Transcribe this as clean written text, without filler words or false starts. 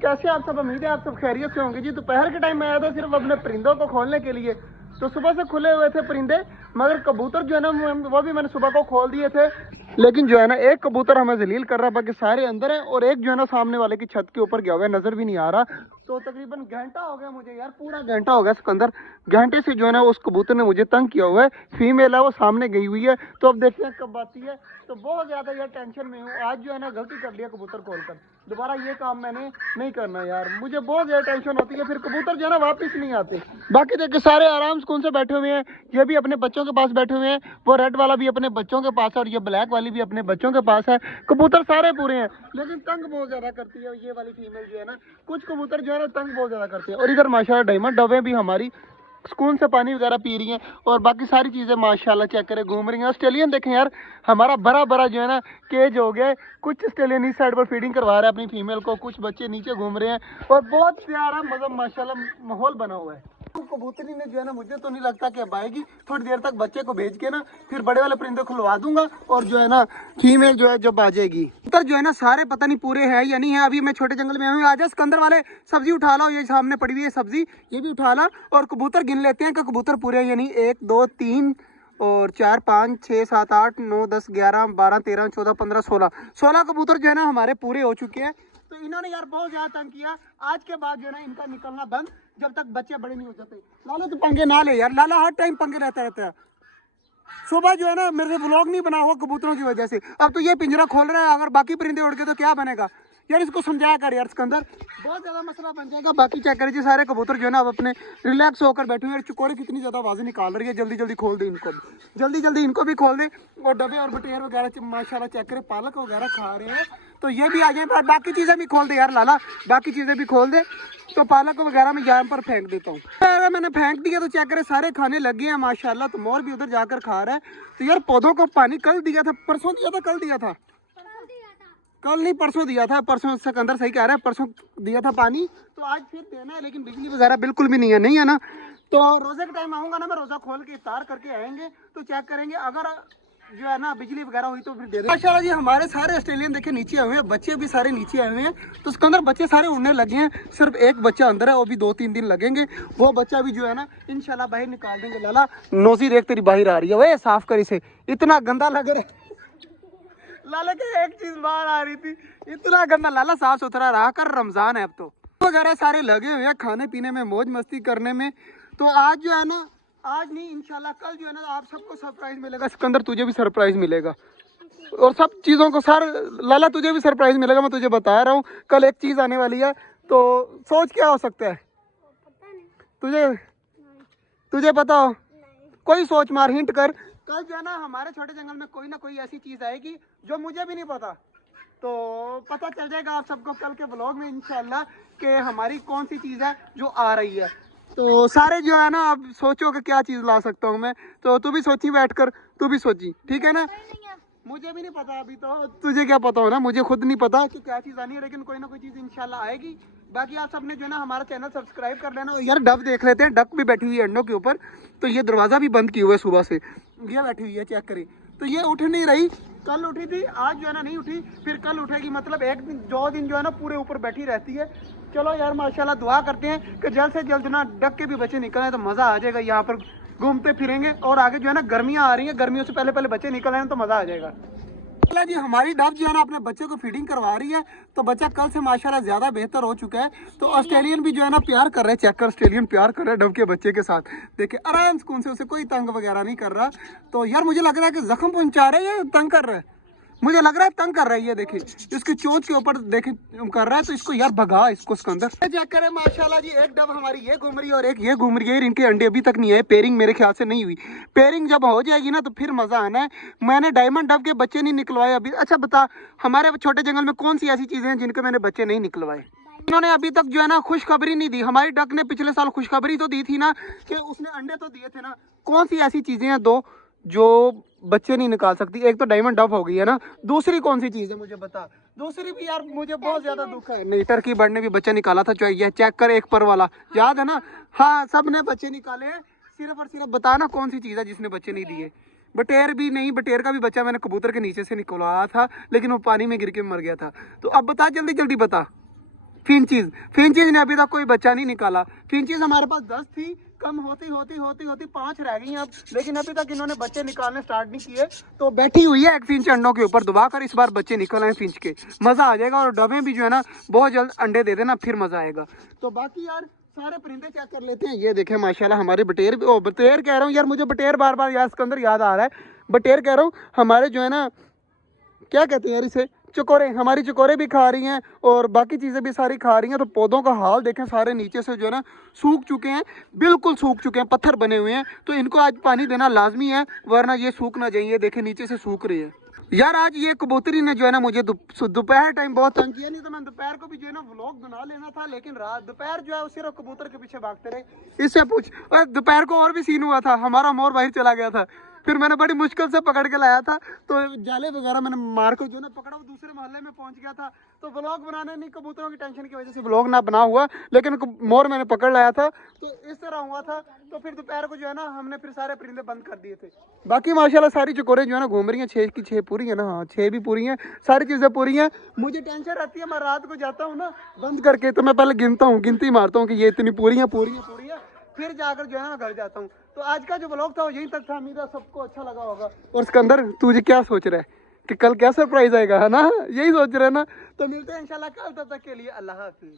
कैसे आप सब? उम्मीद है आप सब खैरियत से होंगे जी। दोपहर के टाइम में आया था सिर्फ अपने परिंदों को खोलने के लिए। तो सुबह से खुले हुए थे परिंदे, मगर कबूतर जो है ना वो भी मैंने सुबह को खोल दिए थे। लेकिन जो है ना एक कबूतर हमें जलील कर रहा है, बाकी सारे अंदर है, और एक जो है ना सामने वाले की छत के ऊपर गया हुआ है, नजर भी नहीं आ रहा। तो तकरीबन घंटा हो गया मुझे यार, पूरा घंटा हो गया सिकंदर। घंटे से जो है ना उस कबूतर ने मुझे तंग किया हुआ है। फीमेल है, वो सामने गई हुई है, तो अब देखते हैं कब आती है। तो बहुत ज्यादा यार टेंशन में हूँ। आज जो है ना गलती कर लिया कबूतर खोलकर, दोबारा ये काम मैंने नहीं करना यार। मुझे बहुत ज्यादा टेंशन होती है, फिर कबूतर जो है ना वापस नहीं आते। बाकी देखिए सारे आराम सुकून से बैठे हुए हैं। ये भी अपने बच्चों के पास बैठे हुए हैं, वो रेड वाला भी अपने बच्चों के पास है, और ये ब्लैक वाली भी अपने बच्चों के पास है। कबूतर सारे पूरे हैं, लेकिन तंग बहुत ज्यादा करती है ये वाली फीमेल जो है ना। कुछ कबूतर जो है ना तंग बहुत ज्यादा करते हैं। और इधर माशाल्लाह डायमंड डवे भी हमारी सुकून से पानी वगैरह पी रही हैं, और बाकी सारी चीज़ें माशाल्लाह चेक करें घूम रही हैं। ऑस्ट्रेलियन देखें यार, हमारा बड़ा बड़ा जो है ना केज हो गया है। कुछ ऑस्ट्रेलियन इस साइड पर फीडिंग करवा रहे हैं अपनी फीमेल को, कुछ बच्चे नीचे घूम रहे हैं, और बहुत प्यारा मतलब माशाल्लाह माहौल बना हुआ है। कबूतरी ने जो है ना, मुझे तो नहीं लगता कि अब आएगी। थोड़ी देर तक बच्चे को भेज के ना फिर बड़े वाले परिंदे खुलवा दूंगा, और जो है ना फीमेल जो है जब आ जाएगी। कबूतर जो है ना सारे पता नहीं पूरे हैं या नहीं है। अभी मैं छोटे जंगल में हूँ। आजा सिकंदर वाले सब्जी उठा लो, ये सामने पड़ी हुई है सब्जी, ये भी उठा ला, और कबूतर गिन लेते हैं कि कबूतर पूरे हैं या नहीं। 1 2 3 और 4 5 6 7 8 9 10 11 12 13 14 15 16 कबूतर जो है ना हमारे पूरे हो चुके हैं। तो इन्होंने यार बहुत ज्यादा तंग किया। आज के बाद जो है ना इनका निकलना बंद, जब तक बच्चे बड़े नहीं हो जाते। लाला तो पंगे ना ले यार, लाला हर टाइम पंगे रहता है। सुबह जो है ना मेरे से व्लॉग नहीं बना हुआ कबूतरों की वजह से। अब तो ये पिंजरा खोल रहा है, अगर बाकी परिंदे उड़ गए तो क्या बनेगा यार। इसको समझाया कर यार सिकंदर, बहुत ज्यादा मसला बन जाएगा। बाकी चेक करिए सारे कबूतर जो है ना अब अपने रिलैक्स होकर बैठे हुए हैं। चुकोड़े कितनी ज्यादा आवाज़ें निकाल रही है, जल्दी जल्दी खोल दे इनको, जल्दी जल्दी इनको भी खोल दे। और डबे और बटेर वगैरह माशाल्लाह चेक करे, पालक वगैरह खा रहे हैं, तो ये भी आ जाए। बाकी चीज़ें भी खोल दे यार लाला, बाकी चीज़ें भी खोल दे। तो पालक वगैरह मैं यहाँ पर फेंक देता हूँ। अगर मैंने फेंक दिया तो चेक करे सारे खाने लगे हैं माशाल्लाह। तो मोर भी उधर जाकर खा रहा है। तो यार पौधों को पानी कल दिया था, परसों दिया था, कल दिया था, कल नहीं परसों दिया था। परसों सिकंदर सही कह रहा है, परसों दिया था पानी। तो आज फिर देना है, लेकिन बिजली वगैरह बिल्कुल भी नहीं है, नहीं है ना। तो रोज़े के टाइम आऊँगा ना मैं, रोज़ा खोल के इफ्तार करके आएंगे तो चेक करेंगे, अगर जो है ना बिजली वगैरह हुई तो फिर दे देंगे माशाल्लाह जी। हमारे सारे ऑस्ट्रेलियन देखे नीचे आए हुए हैं, बच्चे भी सारे नीचे आए हुए हैं। तो उसके अंदर बच्चे सारे उड़ने लगे हैं, सिर्फ एक बच्चा अंदर है, वो भी 2-3 दिन लगेंगे। वो बच्चा भी जो है ना इंशाल्लाह बाहर निकाल देंगे। लाला नोजी देख तेरी बाहर आ रही है, वह साफ करी से, इतना गंदा लग रहा है। लाला के एक चीज बाहर आ रही थी, इतना गंदा। लाला साफ सुथरा रहा कर, रमजान है अब तो। वगैरह सारे लगे हुए हैं खाने पीने में, मौज मस्ती करने में। तो आज जो है ना, आज नहीं इंशाल्लाह कल जो है ना आप सबको सरप्राइज मिलेगा। सिकंदर तुझे भी सरप्राइज मिलेगा, और सब चीज़ों को सर लाला तुझे भी सरप्राइज मिलेगा। मैं तुझे बता रहा हूँ कल एक चीज़ आने वाली है। तो सोच क्या हो सकता है तुझे, तुझे पता हो? कोई सोच मार, हिंट कर। कल जो है ना हमारे छोटे जंगल में कोई ना कोई ऐसी चीज़ आएगी जो मुझे भी नहीं पता। तो पता चल जाएगा आप सबको कल के ब्लॉग में इंशाल्लाह कि हमारी कौन सी चीज़ है जो आ रही है। तो सारे जो है ना अब सोचो कि क्या चीज़ ला सकता हूँ मैं। तो तू भी सोची बैठ कर, तू भी सोची, ठीक है ना। मुझे भी नहीं पता अभी, तो तुझे क्या पता हो ना, मुझे खुद नहीं पता कि क्या चीज़ आनी है, लेकिन कोई ना कोई चीज़ इंशाल्लाह आएगी। बाकी आप सबने जो है ना हमारा चैनल सब्सक्राइब कर लेना। यार डक देख लेते हैं, डक भी बैठी हुई है अंडों के ऊपर। तो ये दरवाज़ा भी बंद किया हुआ है सुबह से, ये बैठी हुई है, चेक करिए। तो ये उठ नहीं रही, कल उठी थी, आज जो है ना नहीं उठी, फिर कल उठेगी। मतलब एक दिन 2 दिन जो है ना पूरे ऊपर बैठी रहती है। चलो यार माशाल्लाह दुआ करते हैं कि जल्द से जल्द ना डक के भी बच्चे निकलें, तो मज़ा आ जाएगा। यहाँ पर घूमते फिरेंगे, और आगे जो है ना गर्मियाँ आ रही हैं, गर्मियों से पहले पहले बच्चे निकल आए तो मज़ा आ जाएगा। जी हमारी डब जो है ना अपने बच्चे को फीडिंग करवा रही है। तो बच्चा कल से माशाल्लाह ज्यादा बेहतर हो चुका है। तो ऑस्ट्रेलियन भी जो है ना प्यार कर रहे हैं, चेक कर, ऑस्ट्रेलियन प्यार कर रहे हैं डब के बच्चे के साथ। देखिए आराम सुकून से, उसे कोई तंग वगैरह नहीं कर रहा। तो यार मुझे लग रहा है कि जख्म पहुंचा रहे हैं या तंग कर रहे हैं, मुझे लग रहा है तंग कर रहा है। ये देखिए इसकी चोंच के ऊपर देखे कर रहा है, तो इसको यार भगा इसको इसके अंदर। चेक करें माशाल्लाह जी, एक डब हमारी ये घूम रही है और एक ये घूम रही है। इनके अंडे अभी तक नहीं है, पेयरिंग मेरे ख्याल से नहीं हुई। पेयरिंग जब हो जाएगी ना तो फिर मजा आना है। मैंने डायमंड डब के बच्चे नहीं निकलवाए अभी। अच्छा बता, हमारे छोटे जंगल में कौन सी ऐसी चीजें हैं जिनके मैंने बच्चे नहीं निकलवाए? उन्होंने अभी तक जो है ना खुशखबरी नहीं दी। हमारी डक ने पिछले साल खुशखबरी तो दी थी ना कि उसने अंडे तो दिए थे ना। कौन सी ऐसी चीजें हैं दो जो बच्चे नहीं निकाल सकती? एक तो डायमंड डब हो गई है ना, दूसरी कौन सी चीज है मुझे बता। दूसरी भी यार मुझे बहुत ज्यादा दुख है। नहीं, टर्की बर्ड ने भी बच्चा निकाला था, ये चेक कर, एक पर वाला याद है ना। हाँ सब ने बच्चे निकाले हैं, सिर्फ और सिर्फ बताना कौन सी चीज है जिसने बच्चे नहीं दिए। बटेर भी नहीं, बटेर का भी बच्चा मैंने कबूतर के नीचे से निकलवाया था, लेकिन वो पानी में गिर के मर गया था। तो अब बता, जल्दी जल्दी बता। फिंचीज ने अभी तक कोई बच्चा नहीं निकाला। फिंचीज हमारे पास 10 थी, कम होती 5 रह गई अब, लेकिन अभी तक इन्होंने बच्चे निकालने स्टार्ट नहीं किए। तो बैठी हुई है एक फिंच अंडों के ऊपर दबा कर, इस बार बच्चे निकल आए फिंच के, मजा आ जाएगा। और डबे भी जो है ना बहुत जल्द अंडे दे देना, फिर मजा आएगा। तो बाकी यार सारे परिंदे चेक कर लेते हैं। ये देखें माशाल्लाह हमारे बटेर, बटेर कह रहा हूँ यार, मुझे बटेर बार बार यार इसके अंदर याद आ रहा है, बटेर कह रहा हूँ। हमारे जो है ना क्या कहते हैं यार इसे, चकोरे, हमारी चकोरे भी खा रही हैं और बाकी चीज़ें भी सारी खा रही हैं। तो पौधों का हाल देखें, सारे नीचे से जो है ना सूख चुके हैं, बिल्कुल सूख चुके हैं, पत्थर बने हुए हैं। तो इनको आज पानी देना लाजमी है, वरना ये सूख ना जाइए। देखें नीचे से सूख रहे हैं यार। आज ये कबूतरी ने जो है ना मुझे दोपहर टाइम बहुत तंग किया, नहीं तो मैं दोपहर को भी जो है ना व्लॉग बना लेना था, लेकिन रात दोपहर जो है सिर्फ कबूतर के पीछे भागते रहे। इससे पूछ, और दोपहर को और भी सीन हुआ था, हमारा मोर बाहर चला गया था, फिर मैंने बड़ी मुश्किल से पकड़ के लाया था। तो जाले वगैरह मैंने मार कर जो है ना पकड़ा, वो दूसरे मोहल्ले में पहुंच गया था। तो व्लॉग बनाने नहीं, कबूतरों की टेंशन की वजह से व्लॉग ना बना हुआ, लेकिन मोर मैंने पकड़ लाया था। तो इस तरह हुआ था। तो फिर दोपहर को जो है ना हमने फिर सारे परिंदे बंद कर दिए थे। बाकी माशाल्लाह सारी चकोरें जो है ना घूम रही हैं, 6 की 6 पूरी है ना, हाँ 6 भी पूरी हैं, सारी चीज़ें पूरी हैं। मुझे टेंशन रहती है, मैं रात को जाता हूँ ना बंद करके, तो मैं पहले गिनता हूँ, गिनती मारता हूँ कि ये इतनी पूरी है, फिर जाकर जो है ना घर जाता हूँ। तो आज का जो ब्लॉग था वो यहीं तक था, उम्मीद है सबको अच्छा लगा होगा। और सिकंदर तुझे क्या सोच रहा है कि कल क्या सरप्राइज आएगा, है ना, यही सोच रहे हैं ना। तो मिलते हैं इंशाल्लाह कल, तब तक के लिए अल्लाह हाफिज़।